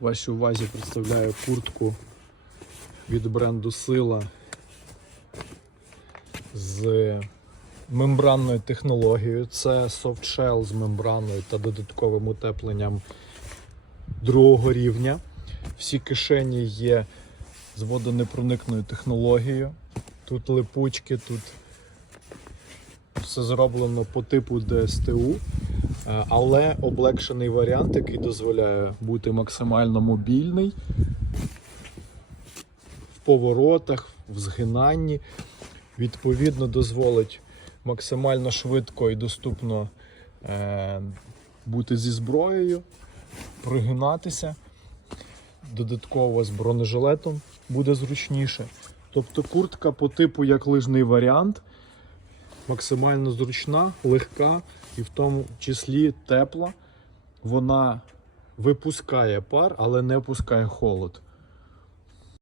Вашій увазі представляю куртку від бренду Сила з мембранною технологією. Це софтшел з мембраною та додатковим утепленням другого рівня. Всі кишені є з водонепроникною технологією. Тут липучки, тут все зроблено по типу ДСТУ. Е, Але облегшений варіант, який дозволяє бути максимально мобільний в поворотах, в згинанні. Відповідно, дозволить максимально швидко і доступно е, бути зі зброєю, пригинатися. Додатково з бронежилетом буде зручніше. Тобто куртка по типу як лижний варіант, максимально зручна, легка і в тому числі тепла. Вона випускає пар, але не пускає холод.